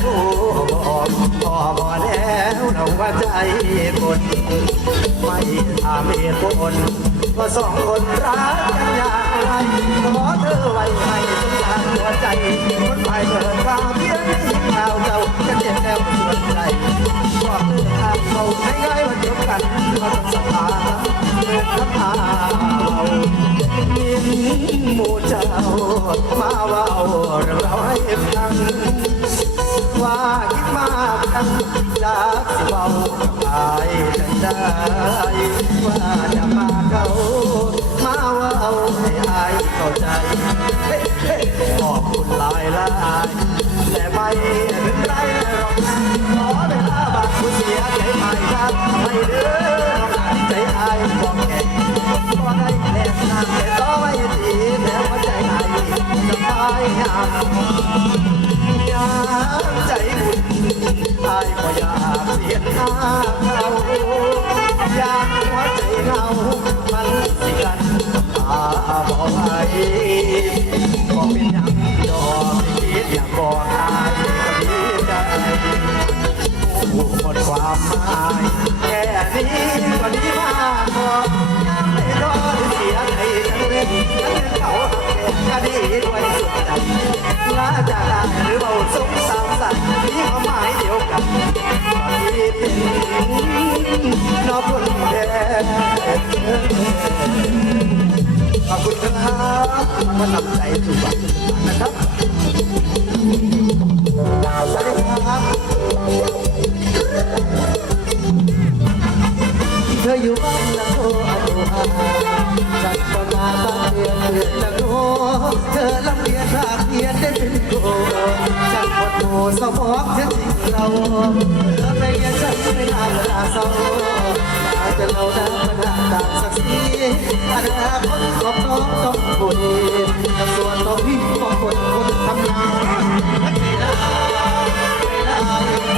โทรบอกพ่อบอแล้วเราว่าใจคนไม่ถามเหตุผลว่าสองคนรักกันอย่างไรขอเธอไว้ให้สงสารหัวใจคนไปเถิดความเพียงข่าวเจ้าจะเจ็บแล้วส่วใจบอกเธอทางเขาง่ายๆว่าจบกันเราต้องสภาเดินคำพาเรายินหมู่เจ้ามาว่าเองเราให้ฟัง ว่าคิดมากจังจากสิเบาตายจังได้ว่าจะมาเขามาว่าเอาให้อายเข้าใจขอบคุณหลายหลายแต่ไม่เป็นไรหรอกขอเวลาบางผู้เสียใจไม่ครับไม่เด้อใจอายบอกแก่ก็ได้แลกนานแต่ต่องไว้ดีแต่ว่าใจอายสบายงา มอยากใจบุญอายก็อยากเสียหน้าเขาอยากหัวใจเงามันสิกันตาบอกไปบอกเป็นหยังดอกไม่คิดอยากบอกอายก็ดีใจผู้หมดความหมายแค่นี้ก็ดีมากพอยังไม่รอเสียใจทั้งเรื่องทั้งเรื่องเขา กแก่ก็ดีด้วยสุดใจลาจากหรือเบาสงสารสัตว์มีความหมายเดียวกันที่เป็นนอกคนแดนขอบคุณครับมานำใจถูกบัตรนะครับสวัสดีครับเธออยู่บ้านละโคอโลอาจัดก็มาบ้านเรียนเรียน เธอลำเรียนภาคเรียนได้เป็นโกจัดหมดโมสมองเธอจริงเราเธอไปเรียนฉันไม่นานเวลาเศร้าอาจจะเราได้ปัญหาต่างศักดิ์ศรีอนาคตของน้องต้องบุญส่วนตัวพี่ของคนคนทำงานเวลาเวลา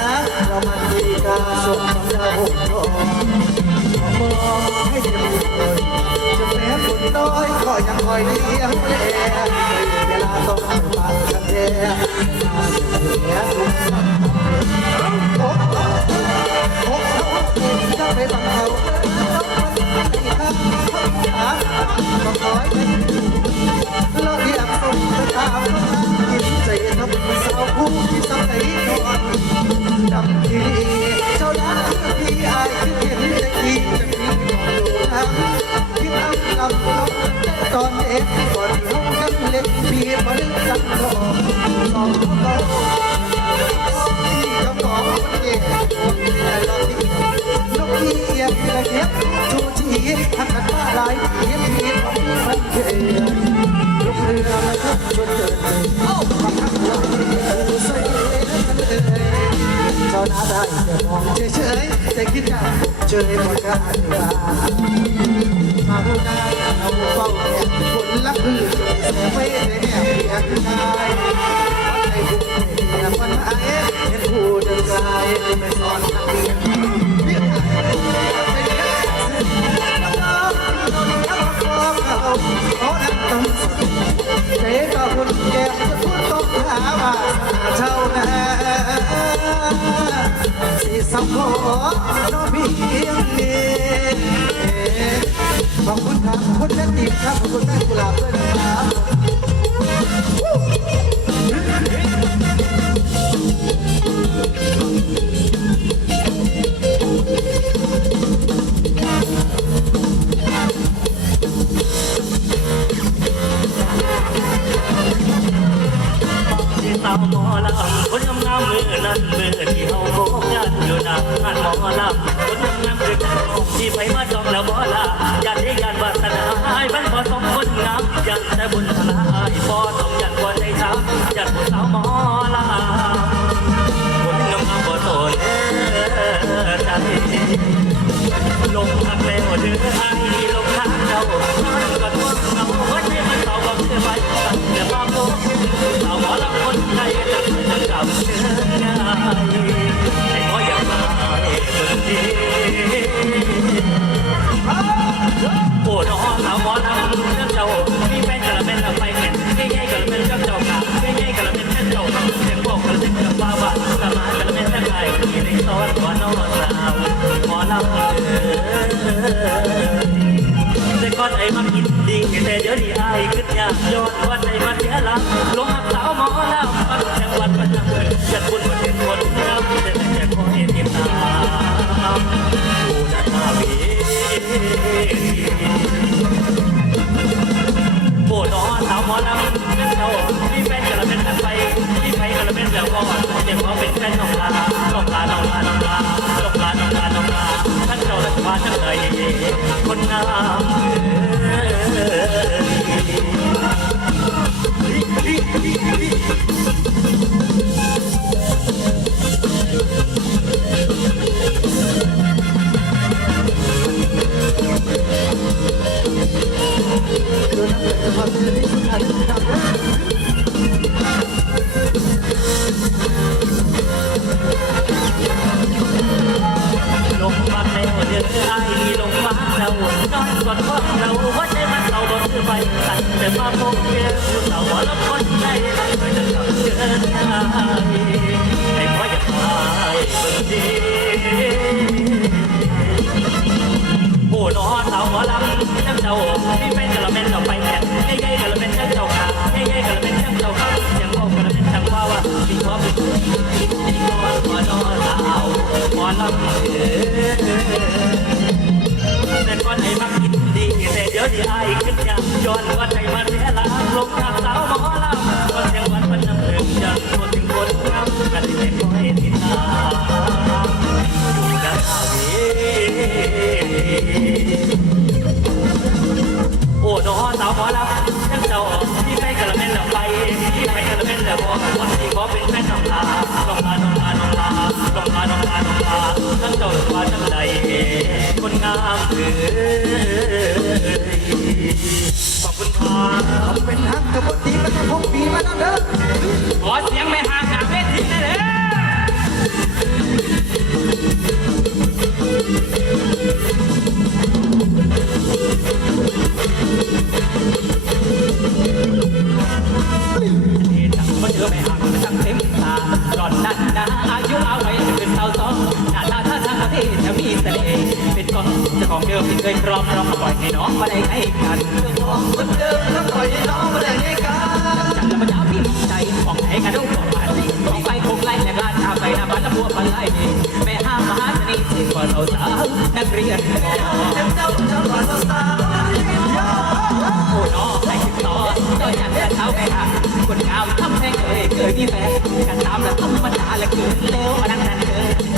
นาเรามันดีกาสมดาหงทองมองให้เต็มเลยจะแม้คนน้อยก็ยังคอยเลี้ยงแลเวลาต้องฟังกันแท้เหนือทุกสัมโอ้โอ้โอ้จะไปบังเขาที่ทำหาก็คอยเราอยากส่งตามกินใจทำสาวผู้ที่สมัยก่อน ดำทีเจ้าล้านที่อายที่เห็นแต่ทีจะมีของดูทางที่ทำลำลงตอนเด็กก่อนลงกันเล็กปีมันจังหลอกสอง เขาที่เจ้าของมันเด็กแต่เราที่ลูกที่เอียงละเก็บชูชีหักกันมาหลายปีที่ของมันเกิดลูกเรือมาทุกจนเกิดเอ้าบังคับเราดูใส่เจ้าหน้าได้แต่มองเฉยๆแต่คิดได้เฉยหมดกันว่ามาดูหน้าเอาเฝ้าแอบคนละคือแต่ไม่ได้แอบอยากได้ในบุญเนี่ยปัญหาเห็นผู้เดินกายไม่สอนนักเรียนเรียกอะไร เจ๊ก็คุณแก้มจะพูดต้องหาว่าเช่านะสิสัมโพน้องพี่ยังดีขอบคุณครับคุณแม่ติ๋มครับขอบคุณแม่กุหลาบด้วยนะครับ เจ็บเพราะเป็นแฟนน้องลาน้องลาน้องลาน้องลาน้องลา ก่อดพวกเราหัวใจมันเราบนคือไปตั้งแต่มาพบเจอผู้สาวหมอลำคนใจไม่จะกลับเจอหน้ให้พ่ออยาตายบิ่งดีโอ้น้อสาวหมอลำจังเจ้าที่เป็นกระเป็นเราไปแข่งใหญ่ๆกระเป็นจังเจ้าค่ะใหญ่ๆกระเป็นจังเจ้าค่ะเสียงบอกกระเป็นจังว่าว่าที่ขอเป็นที่ที่ขอขอน้อสาวหมอลำเออแต่ก่อ สิไอขึ้นยันย้อนว่าใจมาเสียหลังลงทางสาวหมอลำ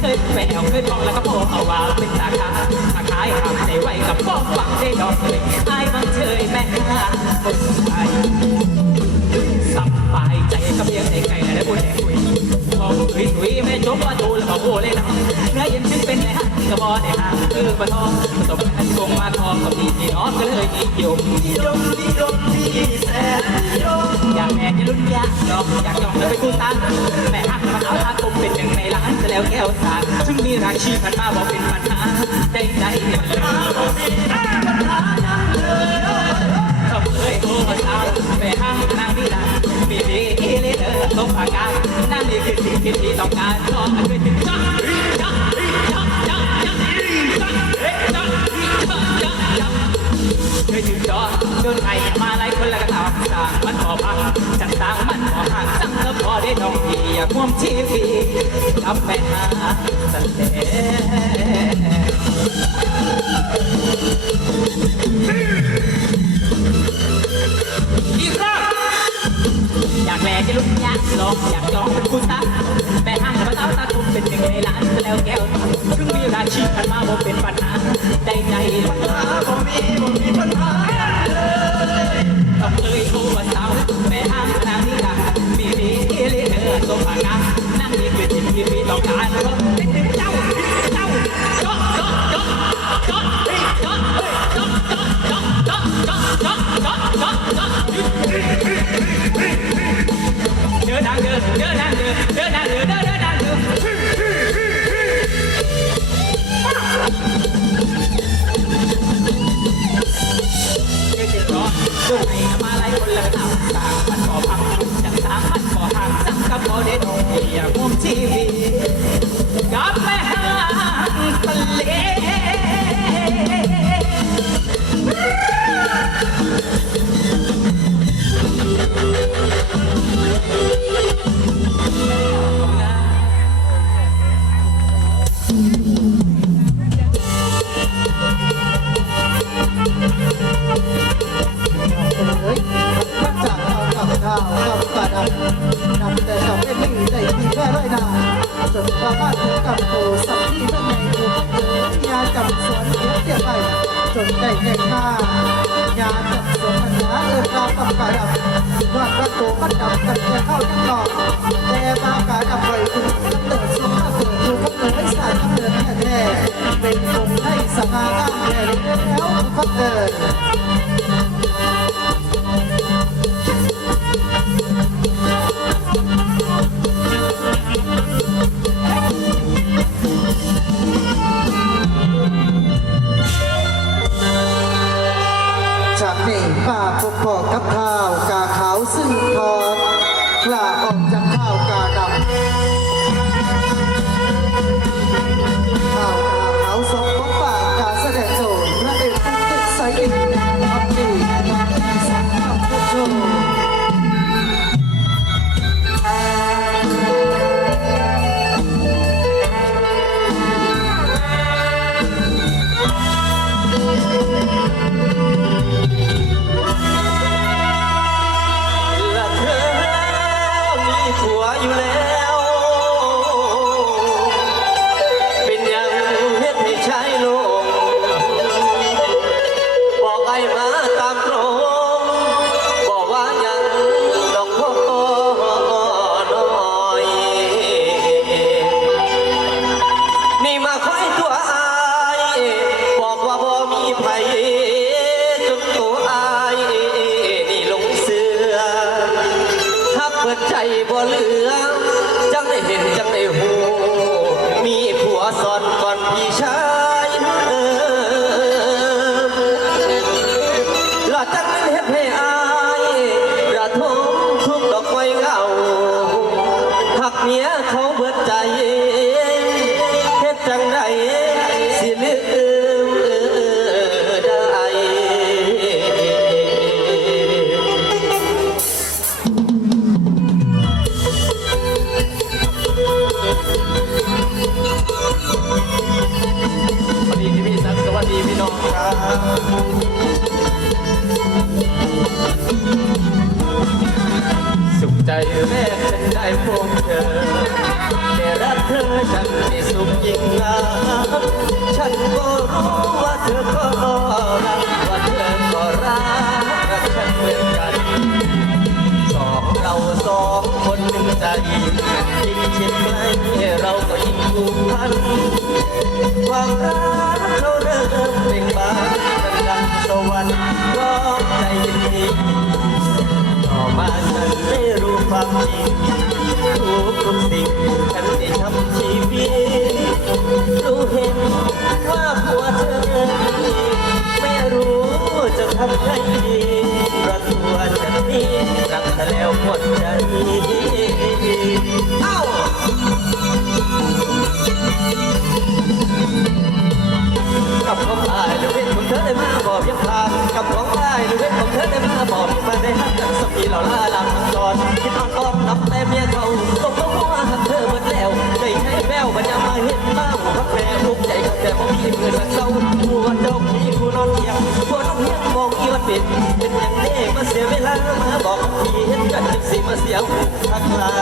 เคยแมวเคยทองแล้วก็โผล่เอาว่าเป็นสาขาสาขายทำในไว้กับป้องฟังได้ดอกเลยไอ้บังเชยแม่คนไทยสบายใจกับเพียงในไก่และบุญแดง วยสวยแม่จบว่าดูแล้วก็โอ้เลยนะเนื้อเย็นฉันเป็นไงฮะกระบอกในหางคือปะทองประสบการณ์คงมาทองกับดีที่น้องก็เลยนิยมนิยมนิยมที่แสนนิยมอยากแม่จะรุ่นยากดอกอยากยอมแล้วไปกู้ตังแม่หักมาเอาทางคมเป็นหนึ่งในล้านจะแล้วแก้วสารถึงมีราชีพันมาบอกเป็นปัญหาได้ใจชอบเลยโอ้มาสาวแม่หักนาง คิดที่ต้องการร้องกันด้วยถึงจังจังจังจังจังจังเฮ้จังจังจังจังเคยถึงจอโดนใครมาหลายคนแล้วก็ตามต่างมันพอพักจัดต่างมันพอห่างจังแล้วพอได้ต้องดีอย่าความชีพีกับแม่หาสันเดอีกรอบ แลจะลุกยากลองอยากจองเป็นคุณตาแม่ห้างกับเต้าตาคุมเป็นหนึ่งในล้านแล้วแก้วถึงมีราชีพันมาบ่เป็นปัญหาได้ใจหา อย่าผมที่ หางามแท้แล้วก็เกิดจาก ความรักเราเริ่มเบ่งบานดังสวรรค์ร้องใจยินดีต่อมาฉันได้รู้ความจริงรู้ทุกสิ่งฉันได้ทำชีวิตรู้เห็นว่าผัวเธอไม่รู้จะทำไงดีประตัวฉันนี้รักเธอแล้วหมดใจเอ้า กับของอายหรือเว้นของเธอได้มาบอกยังผ่านกับของอายหรือเว้นของเธอได้มาบอกยังมาได้หักกันสักทีเราล่าลำก่อนคิดอ่อนอ่อนนับแต่เมียเขาตกลงว่าหักเธอหมดแล้วใจให้แววบัญญัติมาเห็นเมาพักแม่ลูกใจแต่พอมีเพื่อนสักเศร้าหัวเจ้าพี่ผู้นอนเทียงผู้นอนเทียงมองอีวันป็นเป็นอย่างนี้มาเสียเวลามาบอกพี่เห็นกันจังสิมาเสียวทักหลา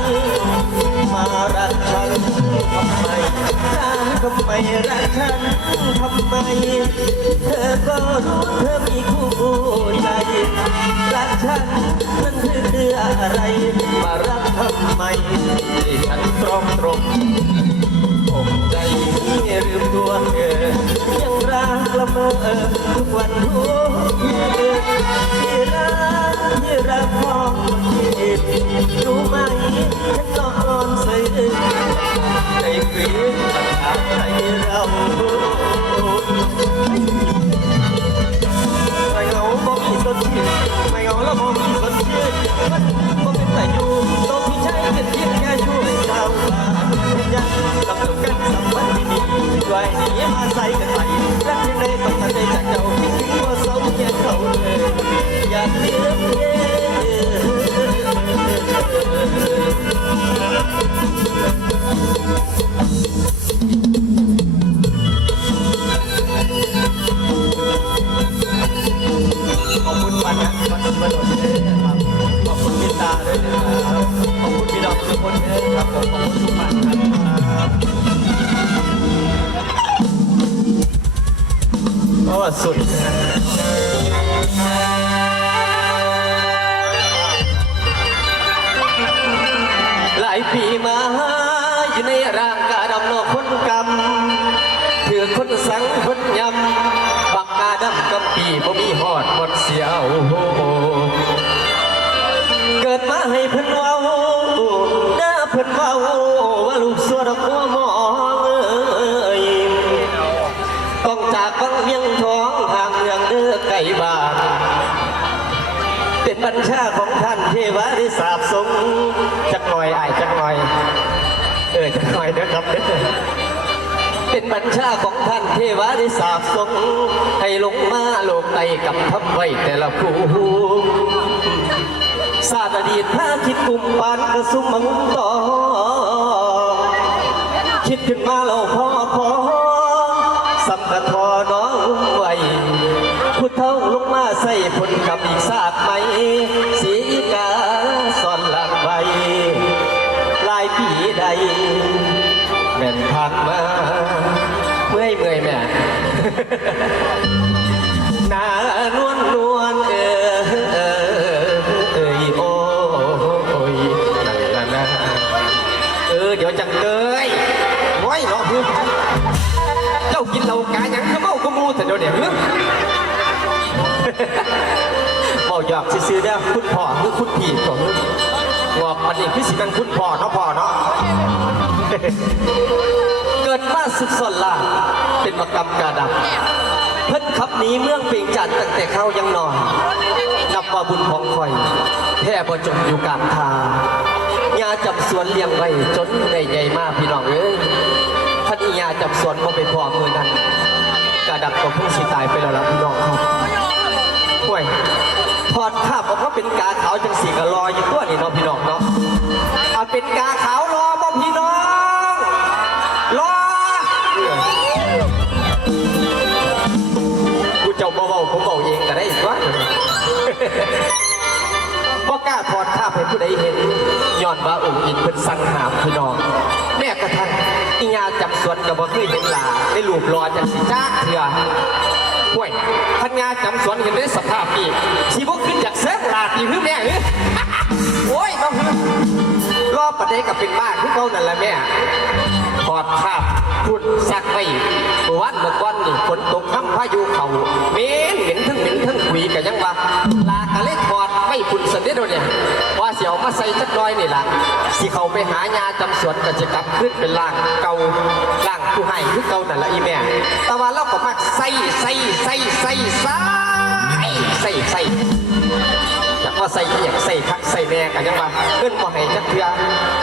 ย ไมรักฉันทำไม เธอก็รู้เธอมีคู่ใจ รักฉันนั้นคืออะไร มารักทำไมให้ฉันตรอมตรงผมใจที่ลืมตัวเธอยังรักละเมอทุกวันทุกคืนที่รักที่รักของที่รู้ไหมฉันนอนใส่ในคืน quay em say cần mày lắc trên đây bằng tay đây chặt đầu kính kính qua sâu nhà khẩu về nhà tiếp บัญชาของท่านเทวาที่สาบสงให้ลงมาโลกไตกับทับไว้แต่ละผู้ศาสตร์อดีตถ้าคิดกลุ่มปานกระสุมมังต่อคิดขึ้นมาเราพอ หน้านวลนวลเออเออเอยโอ้ยนั่นละนะเออเดี๋ยวจังเกยไว้เนาะคือเจ้ากินเหล้ากายังคือเมาก็มูแต่เดี๋ยวเดี๋ยวบอกหยอกซื้อๆเด้อคุณพ่อคือคุณพี่ของงอกมันนี่คือสิกันคุณพ่อเนาะพ่อเนาะ เกิดสุดสนล่าเป็นมกรรมกาดับ เพิ่นขับหนีเมืองเปียงจันตั้งแต่เขายังนอน นับว่าบุญของคอยแท่บ่จมอยู่กลางทางยาจับสวนเลี้ยงไว้จนได้ใหญ่มากพี่น้องเอ้ยท่านยาจับสวนมาไปพอมือนั้นกาดับก็เพิ่งสิตายไปแล้วล่ะพี่น้องครับห่วยถอดคาบบอกว่าเป็นกาขาวจังสีก็รอยอยู่ตัวนี่เนาะพี่น้องเนาะเอาเป็นกาขาวรอบ่พี่น้อง บ่กล้าถอดคาบให้ผู้ใดเห็นย้อนว่าองค์อินเพิ่นสังหามพี่น้องแม่กระทั่งอีญาจำสวนก็บ่เคยเห็นหลาได้รูปรอจังสิจ้าเถื่อห่วยพันงาจำสวนเห็นได้สภาพนี้สิบ่ขึ้นจากเส้นลาตีคือแม่เอ้ยโอ้ยบ่คือรอบประเดกับเป็นบ้าคือเขานั่นแหละแม่ถอดภาพพุ่นซักไว้เมื่อวันเมื่อก่อนนี่ฝนตกทั้งพายุเขาเม็นเห็น ทั้งเหม็นทั้งขุยกันยังว่าลากะเล็ดถอดไม่พุ่นสันเด็ดเนี่ยว่าเสียวมาใส่จักหน้อยนี่ล่ะสิเขาไปหายาจำสวนก็จะกลับขึ้นเป็นล่างเก่าล่างผู้ให้คือเก่านั่ละอีแม่แต่ว่าเราก็มักใส่ใส่ใส่ใส่ใส่ใส่ใส่จากว่าใส่เอียงใส่คักใส่แดงกันยังว่าเงินบ่ให้จักเทือ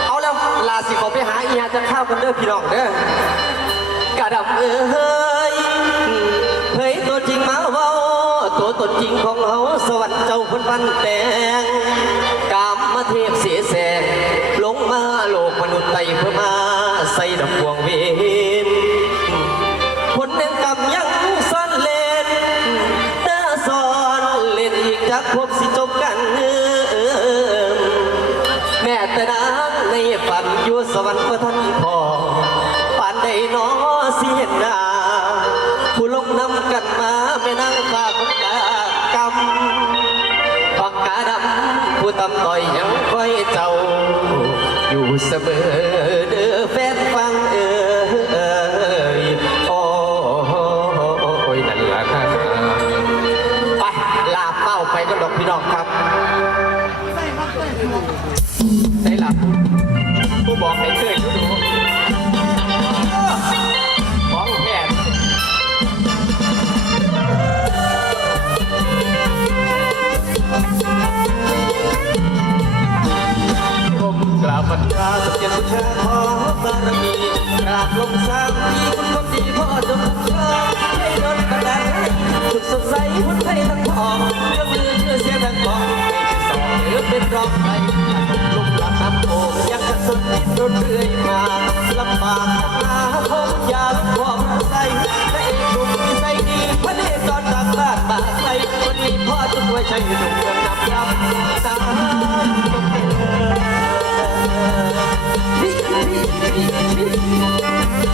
เอาแล้วลาสิเขอไปหาอีหาจะข้าวกันเด้อพี่น้องเด้อกระดับเอ้ยเฮ้ยตัวจริงมาเว้า ตัวตนจริงของเฮาสวรรค์เจ้าคนพันแต่งกามมาเทพเสียแสงลงมาโลกมนุษย์ไตเพื่อมาใส่ดอกพวงเวนผลแห่งกรรมยังซ่อนเล่นเด้อสอนเล่นอีกจากพบสิจบกันเอิ่มแม่แต่นางในฝันอยู่สวรรค์พระท่านพ่อป่านใดหนอสิเห็นหน้าผู้ลงนำกันมาแม่ ตำต่อยยังคอยเจ้าอยู่เสมอ ดสดใสพุทธไทยทั้งทองเรื่องมือเชื่อเสียงดังกองให้สองหรือเป็นรองไปลุกหลับน้ำโอ่งยังกระสุนดิ้นรนเรื่อยมาลำบากหาพบยากความใสพระเอกหนุ่มนิสัยดีพระเนตรจากบ้านบาใสวันนี้พ่อจะช่วยใช้หนุ่มเมืองนำยำตามพี่